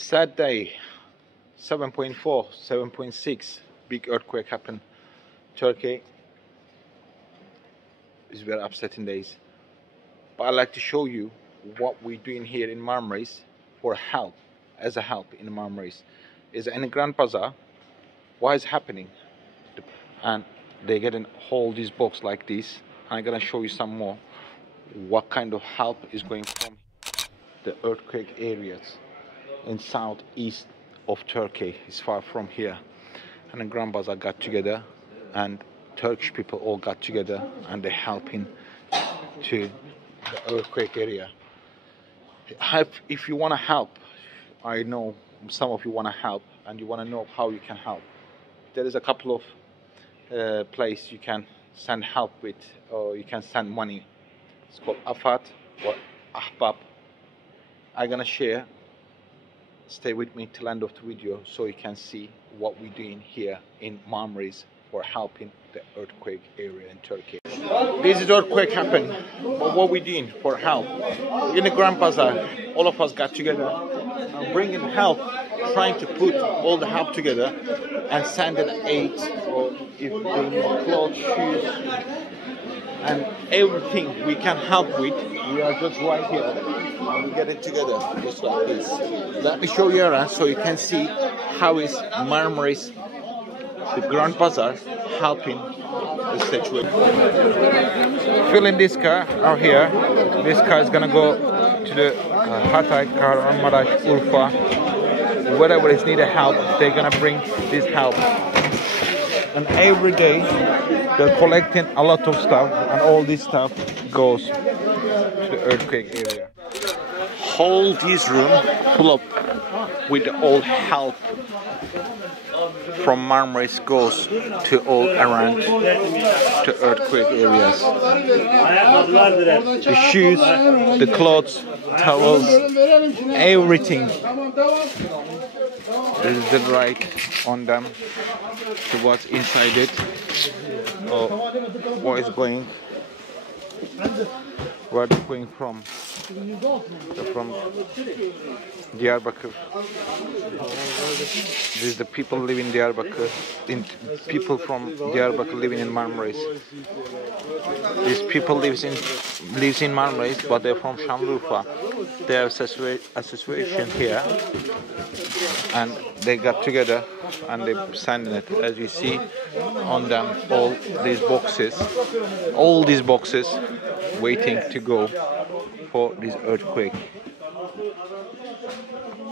Sad day. 7.4, 7.6. Big earthquake happened. Turkey is very upsetting days. But I'd like to show you what we're doing here in Marmaris for help, as a help in Marmaris. Is in the Grand Bazaar. What is happening? And they're getting hold these box like this. I'm gonna show you some more. What kind of help is going from the earthquake areas in southeast of Turkey. It's far from here. And the Grand Bazaar got together, and Turkish people all got together, and they're helping to the earthquake area. If you want to help, I know some of you want to help, and you want to know how you can help. There is a couple of places you can send help with, or you can send money. It's called afad or ahbab. I'm gonna share. Stay with me till end of the video so you can see what we're doing here in Marmaris for helping the earthquake area in Turkey. This is earthquake happened. What we're doing for help in the Grand Bazaar, all of us got together and bringing help, trying to put all the help together and send an aid, or if they need clothes, shoes, and everything we can help with. We are just right here and we get it together just like this. Let me show you around so you can see how is Marmaris, the Grand Bazaar, helping the situation. Filling this car out here. This car is gonna go to the Hatay, Marmaris, Urfa, whatever is needed help. They're gonna bring this help. And every day they're collecting a lot of stuff, and all this stuff goes to the earthquake area. Whole this room full up with all help from Marmaris goes to all around the earthquake areas. The shoes, the clothes, towels, everything. There is the right on them to what's inside it, or what is going, where it's going from. They're from Diyarbakır. This is the people living in Diyarbakır. People from Diyarbakır living in Marmaris. These people lives in Marmaris, but they're from Şanlıurfa. They have a situation here, and they got together and they sending it. As you see on them, all these boxes waiting to go for this earthquake.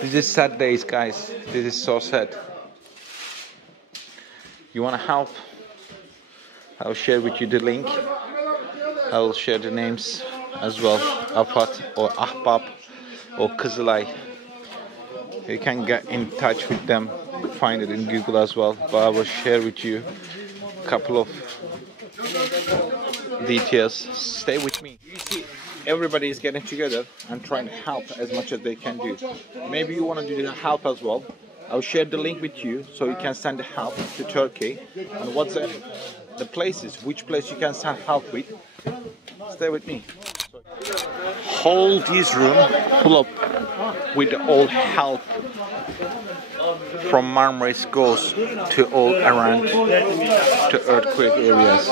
This is sad days, guys. This is so sad. You want to help? I'll share with you the link. I'll share the names as well. Afad or ahbab or Kızılay. You can get in touch with them. Find it in Google as well. But I will share with you a couple of details. Stay with me. You see, everybody is getting together and trying to help as much as they can do. Maybe you want to do the help as well. I'll share the link with you so you can send the help to Turkey. And what's the places, which place you can send help with. Stay with me. Whole this room full up with all help from Marmaris goes to all around the earthquake areas.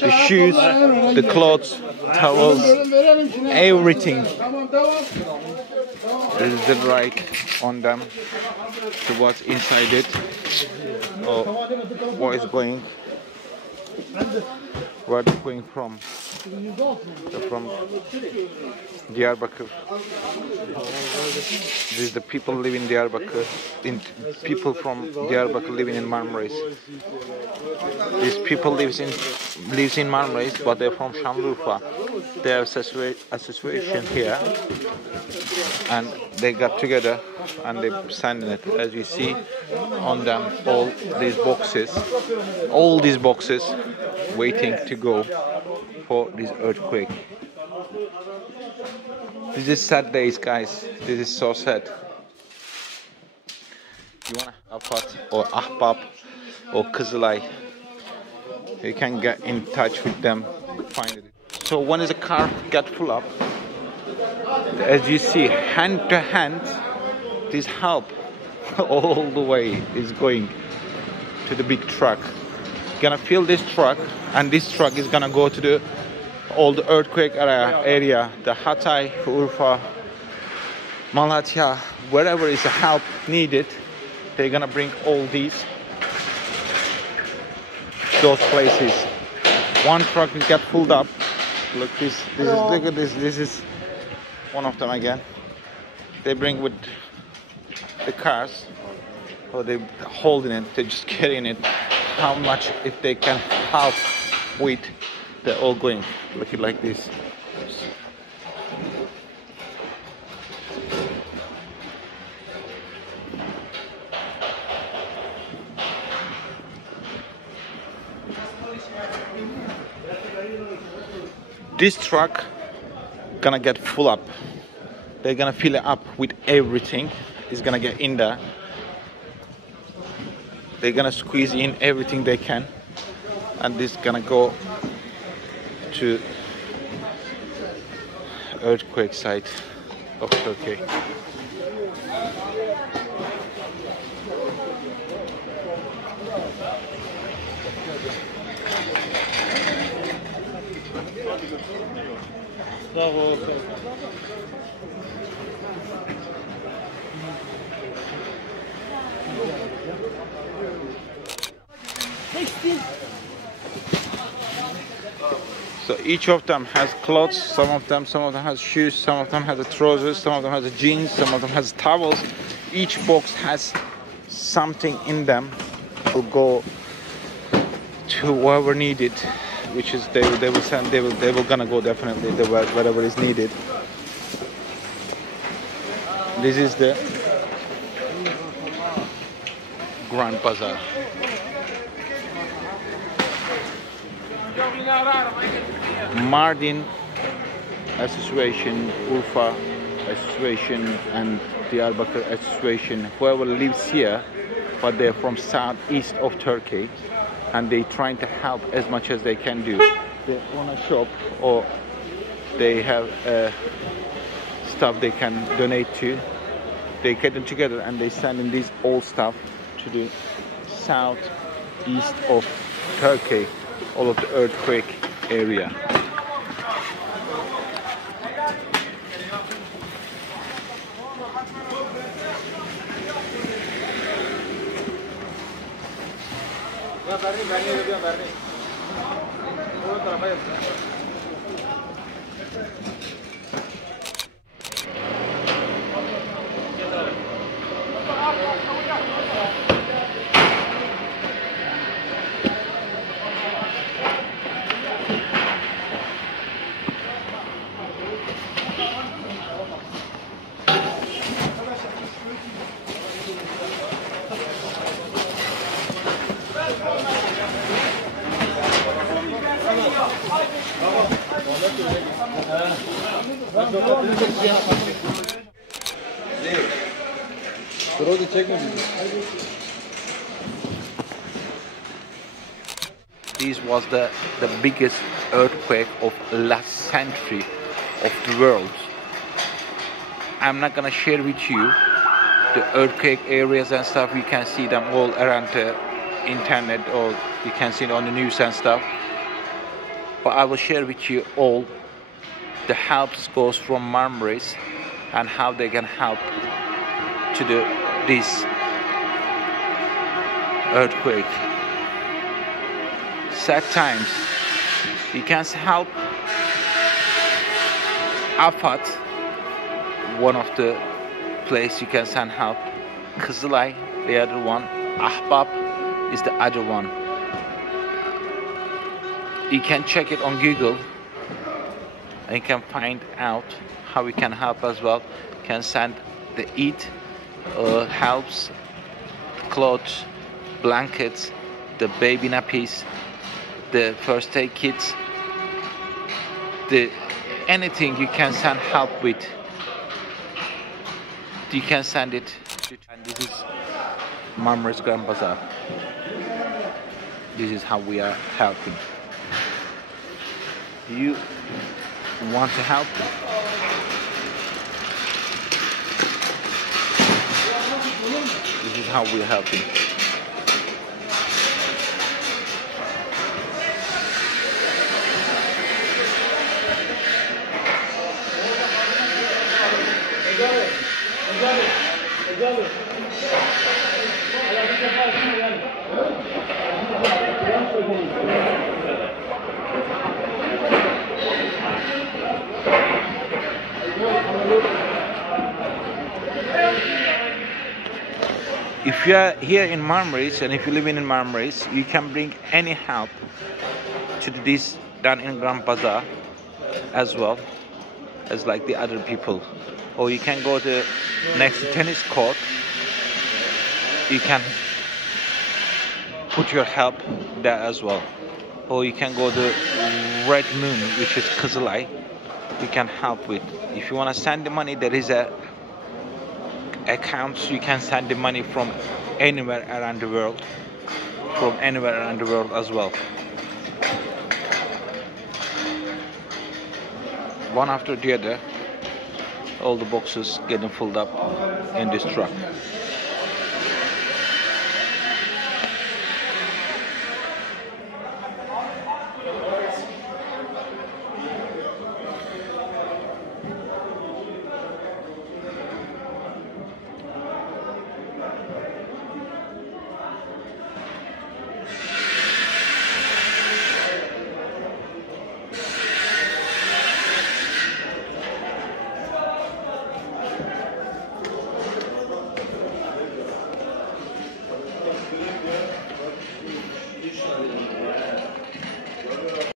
The shoes, the clothes, towels, everything. There is the right on them to what's inside it, or what is going, where it's going from. They're from Diyarbakır. This is the people living in Diyarbakır. People from Diyarbakır living in Marmaris. These people lives in Marmaris, but they're from Şanlıurfa. They have a situation here, and they got together and they're sending it. As you see on them, all these boxes waiting to go for this earthquake. This is sad days, guys. This is so sad. You want afad or ahbab or Kızılay, you can get in touch with them. Find it. So when the car got full up, As you see, hand to hand, this help all the way is going to the big truck. Gonna fill this truck, and this truck is gonna go to the all the earthquake area, the Hatay, Urfa, Malatya, wherever is help needed. They're gonna bring all those places. One truck will get filled up. Look look at this. This is one of them again. They bring with the cars, or they holding it. They're just carrying it. How much if they can help with? They're all going. Look it like this. This truck gonna get full up. They're gonna fill it up with everything. It's gonna get in there. They're gonna squeeze in everything they can, and this gonna go to earthquake site of Turkey. So each of them has clothes, some of them has shoes, some of them has the trousers, some of them has the jeans, some of them has towels. Each box has something in them to go to wherever needed, which is they will send, they will gonna go definitely wherever is needed. This is the Grand Bazaar. Mardin Association, Urfa Association, and Diyarbakır Association, whoever lives here, but they're from southeast of Turkey, and they're trying to help as much as they can do. They own a shop, or they have stuff they can donate to. They get them together and they send in these old stuff to the southeast of Turkey, all of the earthquake area. This was the biggest earthquake of last century of the world. I'm not gonna share with you the earthquake areas and stuff. You can see them all around the internet, or you can see it on the news and stuff. But I will share with you all the helps goes from Marmaris and how they can help to this earthquake. Sad times. You can help Afad, one of the place you can send help. Kızılay, the other one. Ahbab is the other one. You can check it on Google and you can find out how we can help as well. You can send the eat, helps, clothes, blankets, the baby nappies, the first aid kits, anything you can send help with. You can send it. And this is Marmaris Grand Bazaar. This is how we are helping. You want to help? how we're helping. If you are here in Marmaris and if you live in Marmaris, you can bring any help to this done in Grand Bazaar as well as like the other people. Or you can go to next to tennis court. You can put your help there as well. Or you can go to Red Moon, which is Kızılay. You can help with. If you want to send the money, there is a accounts. You can send the money from anywhere around the world. From anywhere around the world as well. One after the other, all the boxes getting filled up in this truck.